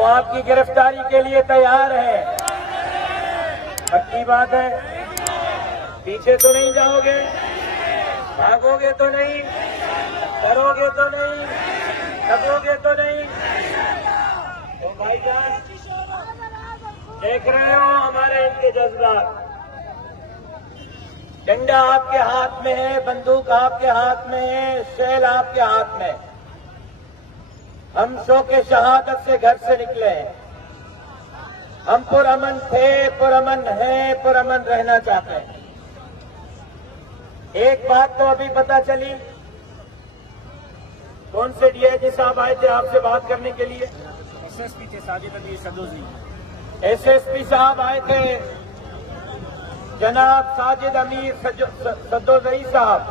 वो आपकी गिरफ्तारी के लिए तैयार है। पक्की बात है, पीछे तो नहीं जाओगे, भागोगे तो नहीं, करोगे तो नहीं, दबोगे तो नहीं। तो भाईजान देख रहे हो हमारे इनके जज्बात। डंडा आपके हाथ में है, बंदूक आपके हाथ में है, शैल आपके हाथ में। हम शौके शहादत से घर से निकले हैं। हम पुरअमन थे, पुरअमन हैं, पुरअमन रहना चाहते हैं। एक बात तो अभी पता चली, कौन से डीआईजी साहब आए थे आपसे बात करने के लिए? एसएसपी थे साजिद अमीर सदोजी। एसएसपी साहब आए थे, जनाब साजिद अमीर सदोजी साहब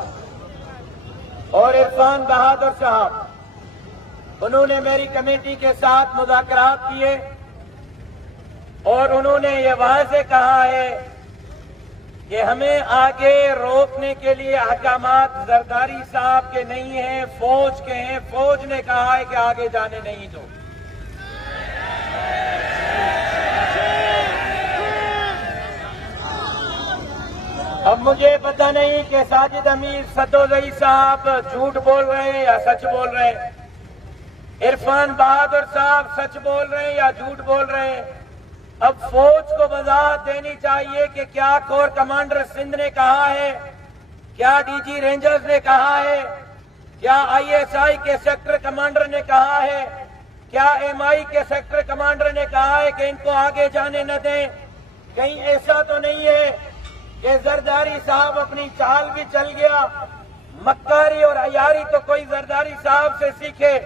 और इरफान बहादुर साहब। उन्होंने मेरी कमेटी के साथ मुज़ाकरात किए और उन्होंने ये वाज़ेह कहा है कि हमें आगे रोकने के लिए अहकामात जरदारी साहब के नहीं हैं, फौज के हैं। फौज ने कहा है कि आगे जाने नहीं दो। अब मुझे पता नहीं कि साजिद अमीर सदोजी साहब झूठ बोल रहे हैं या सच बोल रहे हैं, इरफान बहादुर साहब सच बोल रहे हैं या झूठ बोल रहे हैं। अब फौज को वजाहत देनी चाहिए कि क्या कोर कमांडर सिंध ने कहा है, क्या डीजी रेंजर्स ने कहा है, क्या आईएसआई के सेक्टर कमांडर ने कहा है, क्या एमआई के सेक्टर कमांडर ने कहा है कि इनको आगे जाने न दें। कहीं ऐसा तो नहीं है कि जरदारी साहब अपनी चाल भी चल गया। मक्कारी और अयारी तो कोई जरदारी साहब से सीखे।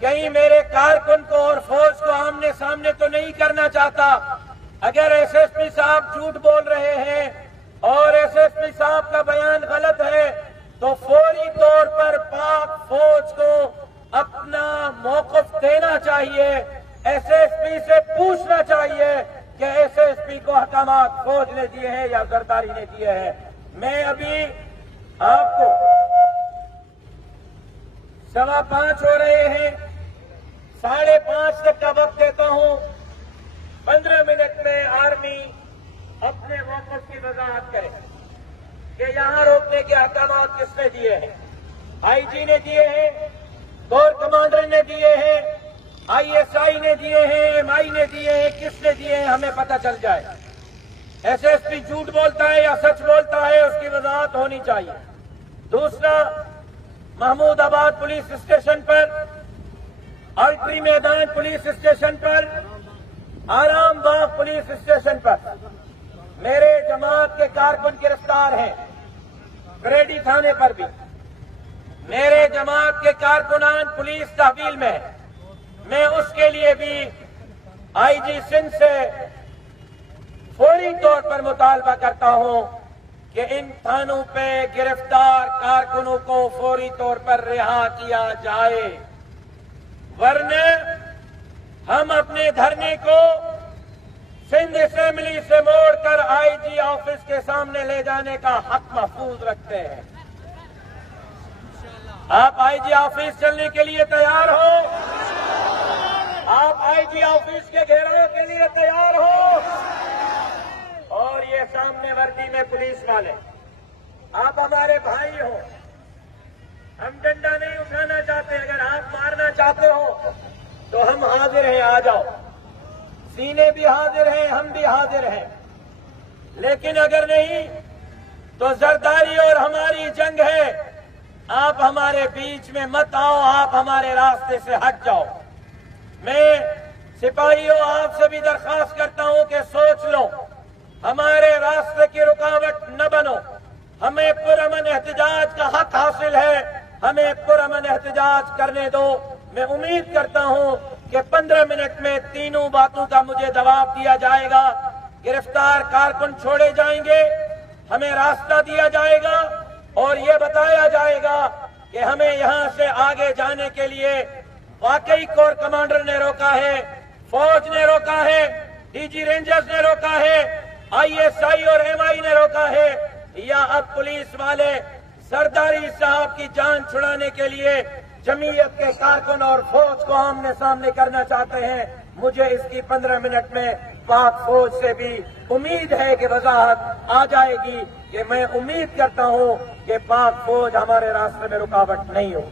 कहीं मेरे कारकुन को और फौज को आमने सामने तो नहीं करना चाहता। अगर एसएसपी साहब झूठ बोल रहे हैं और एसएसपी साहब का बयान गलत है तो फौरी तौर पर पाक फौज को अपना मौक़िफ़ देना चाहिए। एसएसपी से पूछना चाहिए कि एसएसपी को अहकामात फौज ने दिए हैं या जरदारी ने दिए हैं। मैं अभी आपको 5:15 हो रहे हैं, 5:30 तक का वक्त देता हूं। 15 मिनट में आर्मी अपने मौक़िफ़ की वजाहत करे कि यहां रोकने के अहकामात किसने दिए हैं। आईजी ने दिए हैं, कोर कमांडर ने दिए हैं, आईएसआई ने दिए हैं, एमआई ने दिए हैं, किसने दिए हैं हमें पता चल जाए। एसएसपी झूठ बोलता है या सच बोलता है उसकी वजाहत होनी चाहिए। दूसरा, महमूदाबाद पुलिस स्टेशन पर, अल्ट्री मैदान पुलिस स्टेशन पर, आराम बाग पुलिस स्टेशन पर मेरे जमात के कारकुन गिरफ्तार हैं। करेडी थाने पर भी मेरे जमात के कारकुनान पुलिस तहवील में है। मैं उसके लिए भी आईजी सिंध से फौरी तौर पर मुतालबा करता हूं कि इन थानों पे गिरफ्तार कारकुनों को फौरी तौर पर रिहा किया जाए, वरना हम अपने धरने को सिंध असेंबली से मोड़कर आईजी ऑफिस के सामने ले जाने का हक महफूज रखते हैं। आप आईजी ऑफिस चलने के लिए तैयार हो? आप आईजी ऑफिस के घेराव के लिए तैयार हो? और ये सामने वर्दी में पुलिस वाले, आप हमारे भाई हो। हम डंडा नहीं उठाना चाहते। अगर आप मारना चाहते हो तो हम हाजिर हैं, आ जाओ। सीने भी हाजिर हैं, हम भी हाजिर हैं। लेकिन अगर नहीं तो जरदारी और हमारी जंग है। आप हमारे बीच में मत आओ, आप हमारे रास्ते से हट जाओ। मैं सिपाहियों आपसे भी दरख्वास्त करता हूं कि सोच लो, हमारे रास्ते की रुकावट न बनो। हमें पुरअमन एहतजाज का हक हासिल है, हमें पुरअमन एहतजाज करने दो। मैं उम्मीद करता हूं कि 15 मिनट में तीनों बातों का मुझे जवाब दिया जाएगा। गिरफ्तार कारकुन छोड़े जाएंगे, हमें रास्ता दिया जाएगा और ये बताया जाएगा कि हमें यहां से आगे जाने के लिए वाकई कोर कमांडर ने रोका है, फौज ने रोका है, डीजी रेंजर्स ने रोका है, आईएसआई और एमआई ने रोका है, या अब पुलिस वाले सरदारी साहब की जान छुड़ाने के लिए जमीयत के कारकुन और फौज को आमने सामने करना चाहते हैं। मुझे इसकी 15 मिनट में पाक फौज से भी उम्मीद है कि वजाहत आ जाएगी कि मैं उम्मीद करता हूं कि पाक फौज हमारे रास्ते में रुकावट नहीं हो।